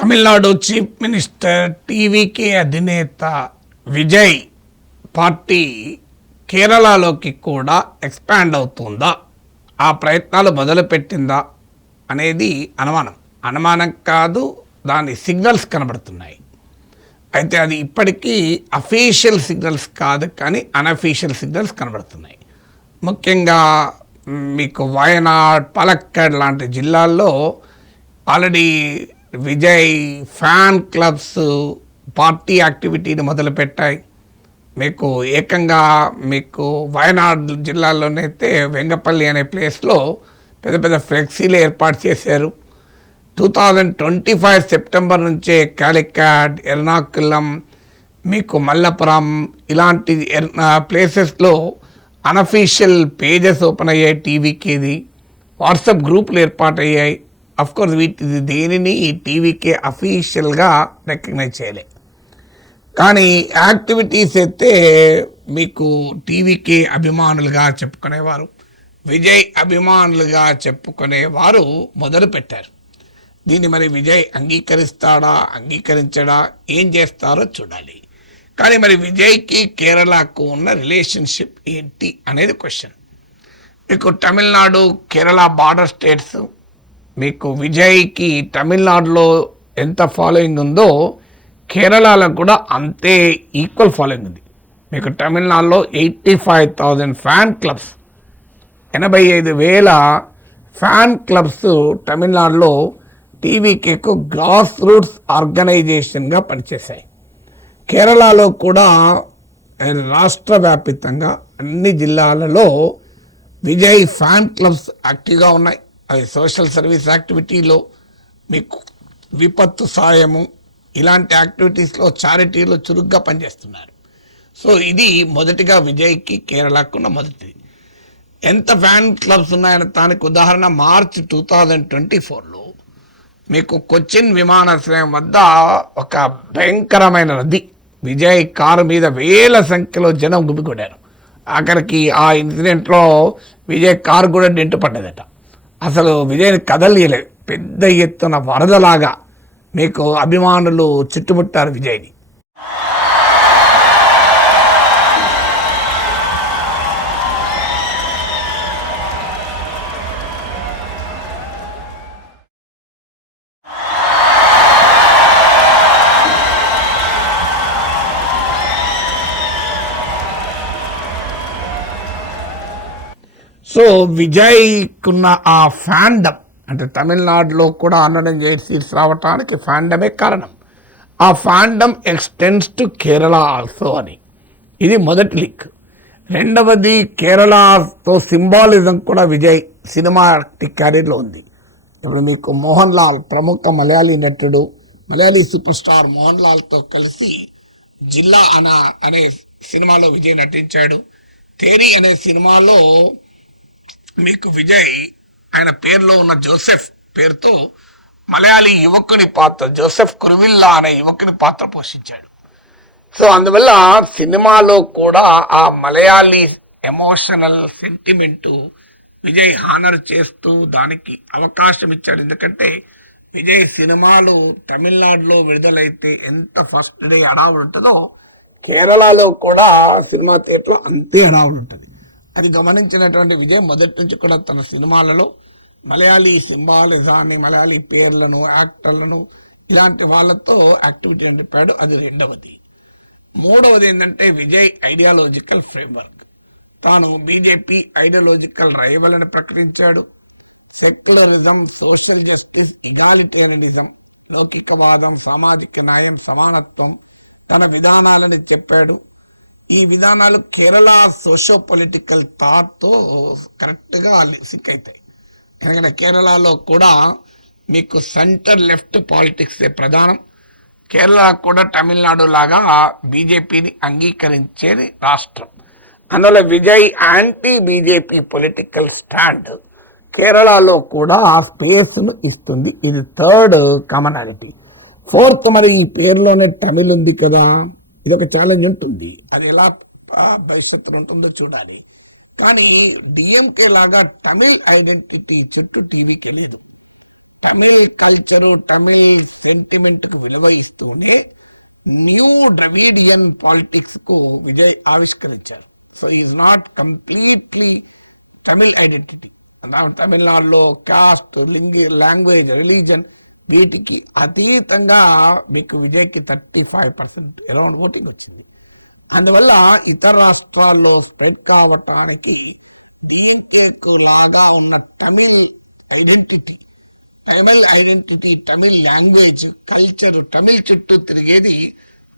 Tamil Nadu chief minister TVK అధినేత Vijay party కేరళలోకి కూడా expand అవుతుందా, ఆ ప్రయత్నాలు మొదలుపెట్టిందా అనేది అనుమానం కాదు, దాని సిగ్నల్స్ కనబడుతున్నాయి. అయితే అది ఇప్పటికీ అఫీషియల్ సిగ్నల్స్ కాదు, కానీ అన్అఫీషియల్ సిగ్నల్స్ కనబడుతున్నాయి. ముఖ్యంగా మీకు వయనాడ్, పలక్కడ్ లాంటి జిల్లాల్లో already Vijay fan clubs party యాక్టివిటీని మొదలుపెట్టాయి. మీకు ఏకంగా వయనాడ్ జిల్లాలోనైతే వెంగపల్లి అనే ప్లేస్లో పెద్ద పెద్ద ఫ్లెక్సీలు ఏర్పాటు చేశారు. 2025 సెప్టెంబర్ నుంచే కాలికాడ్, ఎర్నాకుళం, మీకు మల్లపురం ఇలాంటి ప్లేసెస్లో అన్అఫీషియల్ పేజెస్ ఓపెన్ అయ్యాయి. టీవీకేది వాట్సాప్ గ్రూపులు ఏర్పాటయ్యాయి. అఫ్కోర్స్ వీటి దేనిని టీవీకే అఫీషియల్గా రికగ్నైజ్ చేయలే, కానీ యాక్టివిటీస్ అయితే మీకు టీవీకే అభిమానులుగా చెప్పుకునేవారు, విజయ్ అభిమానులుగా చెప్పుకునేవారు మొదలుపెట్టారు. దీన్ని మరి విజయ్ అంగీకరిస్తాడా, అంగీకరించడా, ఏం చేస్తారో చూడాలి. కానీ మరి విజయ్కి కేరళకు ఉన్న రిలేషన్షిప్ ఏంటి అనేది క్వశ్చన్. మీకు తమిళనాడు కేరళ బార్డర్ స్టేట్స్, మీకు విజయ్కి తమిళనాడులో ఎంత ఫాలోయింగ్ ఉందో కేరళలో కూడా అంతే ఈక్వల్ ఫాలోయింగ్ ఉంది. మీకు తమిళనాడులో 85,000 ఫ్యాన్ క్లబ్స్, 85,000 ఫ్యాన్ క్లబ్స్ తమిళనాడులో టీవీకేకు గ్రాస్ రూట్స్ ఆర్గనైజేషన్గా పనిచేశాయి. కేరళలో కూడా రాష్ట్ర వ్యాపితంగా అన్ని జిల్లాలలో విజయ్ ఫ్యాన్ క్లబ్స్ యాక్టివ్గా ఉన్నాయి. అది సోషల్ సర్వీస్ యాక్టివిటీలో, మీకు విపత్తు సాయము ఇలాంటి యాక్టివిటీస్లో, చారిటీలో చురుగ్గా పనిచేస్తున్నారు. సో ఇది మొదటిగా విజయ్కి కేరళకు ఉన్న మొదటిది. ఎంత ఫ్యాన్ క్లబ్స్ ఉన్నాయన్న దానికి ఉదాహరణ మార్చ్ 2024లో మీకు కొచ్చిన్ విమానాశ్రయం వద్ద ఒక భయంకరమైన రద్దీ, విజయ్ కారు మీద వేల సంఖ్యలో జనం గుమిగూడారు. ఆఖరికి ఆ ఇన్సిడెంట్లో విజయ్ కారు కూడా డెంటు పడ్డదట. అసలు విజయ్ని కదలియలేదు, పెద్ద ఎత్తున వరదలాగా మీకు అభిమానులు చుట్టుముట్టారు విజయ్ని. సో విజయ్కున్న ఆ ఫ్యాండమ్, అంటే తమిళనాడులో కూడా 108 సీట్స్ రావటానికి ఫ్యాండమే కారణం. ఆ fandom extends to Kerala also అని, ఇది మొదటి లింక్. రెండవది, కేరళతో సింబాలిజం కూడా విజయ్ సినిమాటిక్ క్యారియర్లో ఉంది. ఇప్పుడు మీకు మోహన్ లాల్, ప్రముఖ మలయాళీ నటుడు, మలయాళీ సూపర్ స్టార్ మోహన్ లాల్తో కలిసి జిల్లా అనే సినిమాలో విజయ్ నటించాడు. తేరీ అనే సినిమాలో మీకు విజయ్ ఆయన పేరులో ఉన్న జోసెఫ్ పేరుతో మలయాళీ యువకుని పాత్ర, జోసెఫ్ కురువిల్లా అనే యువకుని పాత్ర పోషించాడు. సో అందువల్ల సినిమాలో కూడా ఆ Malayali emotional sentiment Vijay honour చేస్తూ దానికి అవకాశం ఇచ్చాడు. ఎందుకంటే విజయ్ సినిమాలు తమిళనాడులో విడుదలైతే ఎంత ఫస్ట్ డే హడావుడు ఉంటుందో, కేరళలో కూడా సినిమా థియేటర్లో అంతే హడావుడు ఉంటుంది. అది గమనించినటువంటి విజయ్ మొదటి నుంచి కూడా తన సినిమాలలో మలయాళీ సింబాలిజాన్ని, మలయాళీ పేర్లను, యాక్టర్లను, ఇలాంటి వాళ్ళతో యాక్టివిటీ అని చెప్పాడు. అది రెండవది. మూడవది ఏంటంటే విజయ్ ఐడియాలజికల్ ఫ్రేమ్వర్క్. తాను బీజేపీ ఐడియాలజికల్ రైవల్ అని ప్రకటించాడు. సెక్యులరిజం, సోషల్ జస్టిస్, ఇగాలిటేరియనిజం, లౌకికవాదం, సామాజిక న్యాయం, సమానత్వం తన విధానాలని చెప్పాడు. ఈ విధానాలు కేరళ సోషో పొలిటికల్ థాట్తో కరెక్ట్గా సింక్ అవుతాయి. ఎందుకంటే కేరళలో కూడా మీకు సెంటర్ లెఫ్ట్ పాలిటిక్సే ప్రధానం. కేరళ కూడా తమిళనాడు లాగా బీజేపీని అంగీకరించేది రాష్ట్రం. అందువల్ల Vijay anti BJP political stand కేరళలో కూడా ఆ స్పేస్ను ఇస్తుంది. ఇది థర్డ్ కామనాలిటీ. ఫోర్త్, మరి ఈ పేరులోనే తమిళ్ ఉంది కదా, ఇది ఒక ఛాలెంజ్ ఉంటుంది. అది ఎలా భవిష్యత్తులో ఉంటుందో చూడాలి. కానీ డిఎంకే లాగా తమిళ్ ఐడెంటిటీ చుట్టూ టీవీకే లేదు. తమిళ్ కల్చరు, తమిళ్ సెంటిమెంట్కు విలువ ఇస్తూనే న్యూ ద్రవిడియన్ పాలిటిక్స్కు విజయ్ ఆవిష్కరించారు. So is not completely Tamil identity. తమిళనాడులో కాస్ట్, లాంగ్వేజ్, రిలీజన్ వీటికి అతీతంగా మీకు విజయ్కి 35% అరౌండ్ ఓటింగ్ వచ్చింది. అందువల్ల ఇతర రాష్ట్రాల్లో స్ప్రెడ్ కావటానికి డిఎంకేకు లాగా ఉన్న Tamil identity, Tamil language, culture, Tamil చుట్టూ తిరిగేది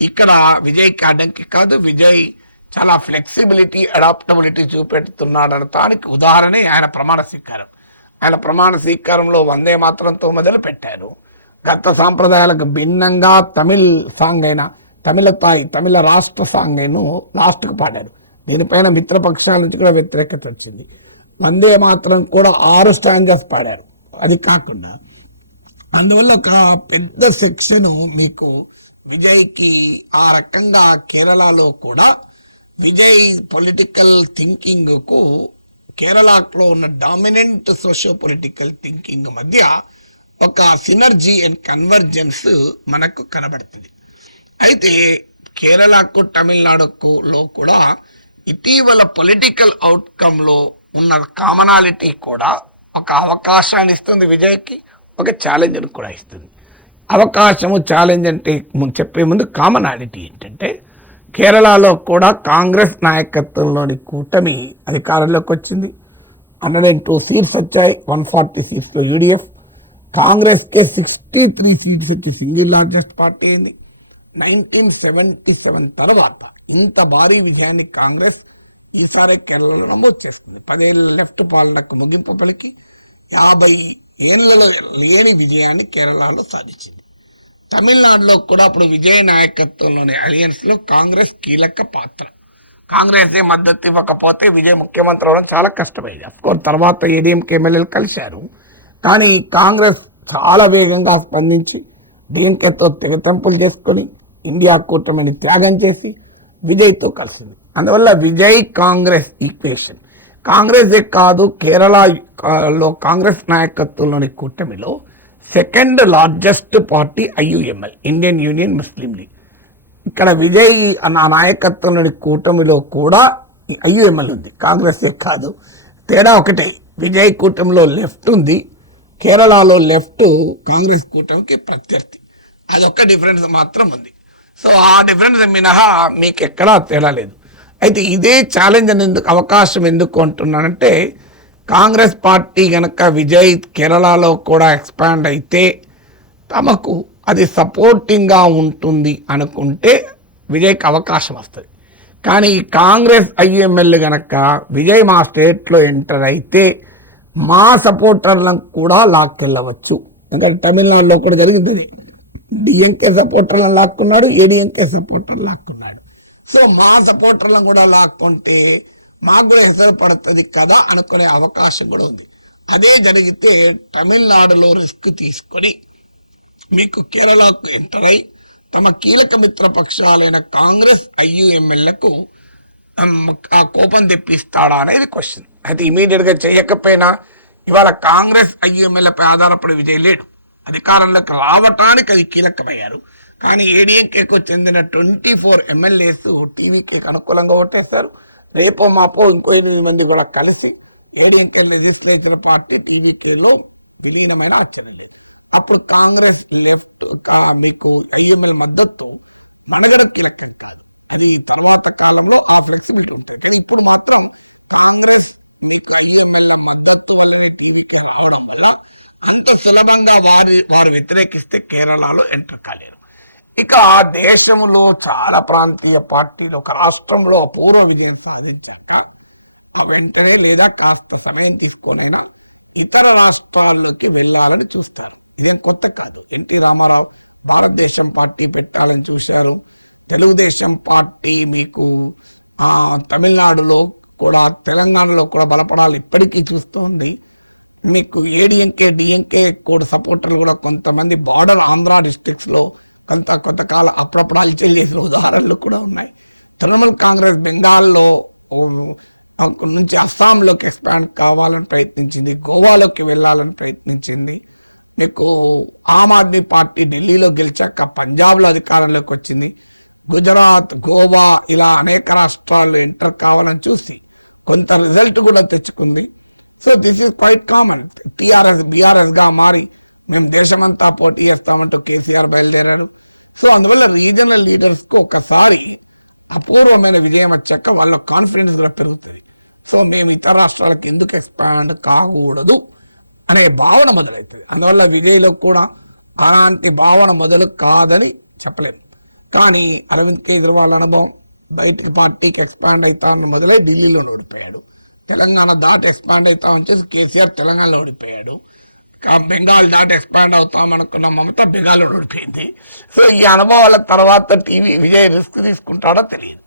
ఇక్కడ విజయ్కి అడ్డంకి కాదు. విజయ్ చాలా ఫ్లెక్సిబిలిటీ, అడాప్టబిలిటీ చూపెడుతున్నాడనటానికి ఉదాహరణే ఆయన ప్రమాణ స్వీకారం. ఆయన ప్రమాణ స్వీకారంలో వందే మాతరంతో మొదలు పెట్టారు. గత సాంప్రదాయాలకు భిన్నంగా తమిళ్ సాంగ్ అయిన తమిళ రాష్ట్ర సాంగ్ అయిన లాస్ట్కు పాడారు. దీనిపైన మిత్రపక్షాల నుంచి కూడా వ్యతిరేకత వచ్చింది. వందే మాతరం కూడా 6 స్టాంజర్స్ పాడారు. అది కాకుండా అందువల్ల ఒక పెద్ద సెక్షను మీకు విజయ్కి ఆ రకంగా కేరళలో కూడా విజయ్ పొలిటికల్ థింకింగ్కు కేరళలో ఉన్న డామినెంట్ సోషియో పొలిటికల్ థింకింగ్ మధ్య ఒక సినర్జీ అండ్ కన్వర్జెన్స్ మనకు కనబడుతుంది. అయితే కేరళకు, తమిళనాడులో కూడా ఇటీవల పొలిటికల్ అవుట్కమ్లో ఉన్న కామనాలిటీ కూడా ఒక అవకాశాన్ని ఇస్తుంది విజయ్కి, ఒక ఛాలెంజ్ని కూడా ఇస్తుంది. అవకాశము, ఛాలెంజ్ అంటే చెప్పే ముందు కామనాలిటీ ఏంటంటే కేరళలో కూడా కాంగ్రెస్ నాయకత్వంలోని కూటమి అధికారంలోకి వచ్చింది. 102 సీట్స్ వచ్చాయి, 140 సీట్స్లో యూడిఎఫ్. కాంగ్రెస్కే 63 సీట్స్ వచ్చి సింగిల్ లార్జెస్ట్ పార్టీ అయింది. 1977 తర్వాత ఇంత భారీ విజయాన్ని కాంగ్రెస్ ఈసారి కేరళలో నమోదు చేసుకుంది. 10 ఏళ్ళ లెఫ్ట్ పాలనకు ముగింపు పలికి 50 ఏళ్లలో లేని విజయాన్ని కేరళలో సాధించింది. తమిళనాడులో కూడా అప్పుడు విజయ్ నాయకత్వంలోని అలయన్స్లో కాంగ్రెస్ కీలక పాత్ర. కాంగ్రెసే మద్దతు ఇవ్వకపోతే విజయ్ ముఖ్యమంత్రి అవడం చాలా కష్టమైంది. అఫ్కోర్స్ తర్వాత ఏడీఎంకే ఎమ్మెల్యేలు కలిశారు, కానీ కాంగ్రెస్ చాలా వేగంగా స్పందించి డిఎంకేతో తెగతెంపులు చేసుకొని ఇండియా కూటమిని త్యాగం చేసి విజయ్తో కలిసింది. అందువల్ల విజయ్ కాంగ్రెస్ ఈక్వేషన్, కాంగ్రెసే కాదు కేరళలో కాంగ్రెస్ నాయకత్వంలోని కూటమిలో second largest party IUML, Indian Union Muslim League. ఇక్కడ విజయ్ నా నాయకత్వంలోని కూటమిలో కూడా ఐయుఎంఎల్ ఉంది, కాంగ్రెసే కాదు. తేడా ఒకటే, విజయ్ కూటమిలో లెఫ్ట్ ఉంది, కేరళలో లెఫ్ట్ కాంగ్రెస్ కూటమికి ప్రత్యర్థి. అదొక్క డిఫరెన్స్ మాత్రం ఉంది. సో ఆ డిఫరెన్స్ మినహా మీకు ఎక్కడా తేడా లేదు. అయితే ఇదే ఛాలెంజ్ ఎందుకు, అవకాశం ఎందుకు అంటున్నానంటే, కాంగ్రెస్ పార్టీ కనుక విజయ్ కేరళలో కూడా ఎక్స్పాండ్ అయితే తమకు అది సపోర్టింగ్గా ఉంటుంది అనుకుంటే విజయ్కి అవకాశం వస్తుంది. కానీ కాంగ్రెస్ ఐఎంఎల్ కనుక విజయ్ మా స్టేట్లో ఎంటర్ అయితే మా సపోర్టర్లను కూడా లాక్కెళ్ళవచ్చు. ఎందుకంటే తమిళనాడులో కూడా జరిగింది అదే. డిఎంకే సపోర్టర్లను లాక్కున్నాడు, ఏడీఎంకే సపోర్టర్ లాక్కున్నాడు. సో మా సపోర్టర్లను కూడా లాక్కుంటే మాకు కూడా హెసరు పడుతుంది కదా అనుకునే అవకాశం కూడా ఉంది. అదే జరిగితే తమిళనాడులో రిస్క్ తీసుకొని మీకు కేరళకు ఎంటర్ అయి తమ కీలక మిత్రపక్షాలైన కాంగ్రెస్ ఐయుఎంఎల్లకు ఆ కోపం తెప్పిస్తాడా అనేది క్వశ్చన్. అయితే ఇమీడియట్గా చేయకపోయినా ఇవాళ కాంగ్రెస్ ఐయుఎంఎల్పై ఆధారపడి విజయ్ లేడు, అధికారంలోకి రావటానికి అది కీలకమయ్యారు. కానీ ఏడీఎంకేకు చెందిన 24 ఎమ్మెల్యేస్ టీవీకేకి అనుకూలంగా ఓటేశారు. రేపో మాపో ఇంకో 8 మంది కూడా కలిసి ఏడీఎంకే లెజిస్లేచర్ పార్టీ టీవీకేలో విలీనమైన ఆశ్చర్యం లేదు. అప్పుడు కాంగ్రెస్ లెఫ్ట్ మీకు ఐఎంఎల్ మద్దతు మనగడ కీలకం కాదు, అది తర్వాత కాలంలో ఆ ఫ్లెక్సిబిలిటీ ఉంటుంది. కానీ ఇప్పుడు మాత్రం కాంగ్రెస్ మీకు ఐఎంఎల్ మద్దతు వల్లనే టీవీకే రావడం వల్ల అంత సులభంగా వారు వ్యతిరేకిస్తే కేరళలో ఎంటర్ కాలేరు. ఇక దేశంలో చాలా ప్రాంతీయ పార్టీలు ఒక రాష్ట్రంలో అపూర్వ విజయం సాధించాక ఆ వెంటనే లేదా కాస్త సమయం తీసుకొనైనా ఇతర రాష్ట్రాల్లోకి వెళ్ళాలని చూస్తారు. ఇదేం కొత్త కాదు. ఎన్టీ రామారావు భారతదేశం పార్టీ పెట్టాలని చూశారు. తెలుగుదేశం పార్టీ మీకు తమిళనాడులో కూడా తెలంగాణలో కూడా బలపడాలి ఇప్పటికీ చూస్తోంది. మీకు ఏడీఎంకే డిఎంకే కూడా సపోర్టర్లు కూడా కొంతమంది బార్డర్ ఆంధ్ర డిస్ట్రిక్ట్స్లో కొంతకాలం అప్పుడప్పుడు హల్చల్ చేసిన ఉదాహరణలు కూడా ఉన్నాయి. తృణమూల్ కాంగ్రెస్ బెంగాల్లో నుంచి అస్సాంలోకి ఎక్స్పాండ్ కావాలని ప్రయత్నించింది, గోవాలోకి వెళ్ళాలని ప్రయత్నించింది. మీకు ఆమ్ ఆద్మీ పార్టీ ఢిల్లీలో గెలిచాక పంజాబ్లో అధికారంలోకి వచ్చింది. గుజరాత్, గోవా ఇలా అనేక రాష్ట్రాలు ఎంటర్ కావాలని చూసి కొంత రిజల్ట్ కూడా తెచ్చుకుంది. So this is quite common. బీఆర్ఎస్గా మారి మేము దేశమంతా పోటీ చేస్తామంటూ కేసీఆర్ బయలుదేరారు. సో అందువల్ల రీజనల్ లీడర్స్కు ఒకసారి అపూర్వమైన విజయం వచ్చాక వాళ్ళ కాన్ఫిడెన్స్ కూడా పెరుగుతుంది. సో మేము ఇతర రాష్ట్రాలకు ఎందుకు ఎక్స్పాండ్ కాకూడదు అనే భావన మొదలవుతుంది. అందువల్ల విజయ్లో కూడా అలాంటి భావన మొదలు కాదని చెప్పలేము. కానీ అరవింద్ కేజ్రీవాల్ అనుభవం, బయటికి పార్టీకి ఎక్స్పాండ్ అవుతామని మొదలై ఢిల్లీలో ఓడిపోయాడు. తెలంగాణ దాటి ఎక్స్పాండ్ అవుతామని చేసి కేసీఆర్ తెలంగాణలో ఓడిపోయాడు. బెంగాల్ దాటి ఎక్స్పాండ్ అవుతామనుకున్న మమత బెంగాల్లో ఓడిపోయింది. సో ఈ అనుభవాల తర్వాత విజయ్ రిస్క్ తీసుకుంటాడో తెలియదు.